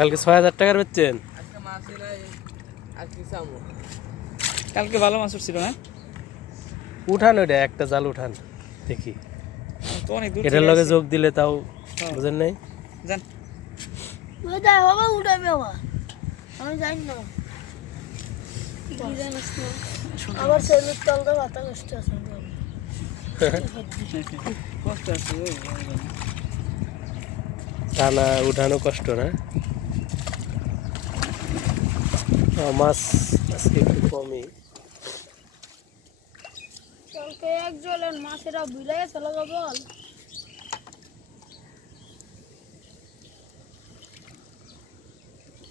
কালকে ছয় হাজার টাকার বেচছেন? আজকে মাছ নাই আজকে চামো। কালকে ভালো মাছ উঠছিল না? উঠান ওইটা একটা জাল উঠান দেখি। এটার লগে যোগ দিলে তাও। বুঝেন নাই? যান। হবে উঠাবে আবার। আমি জানি না। সেলুর মাথা কষ্ট আছে টানা উঠানো কষ্ট না। মাছ আজকে একটু কমই। কালকে এক জলের মাছেরা বুঝলে গেছে বল।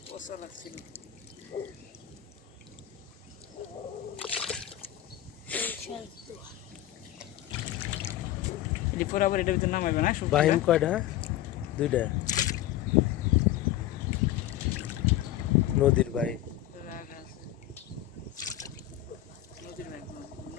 পচা লাগছিল। আবার এটার ভিতরে নামাইবে না বাহিম কয়টা? দুইটা। নদীর বাই নদীর ব্যাংক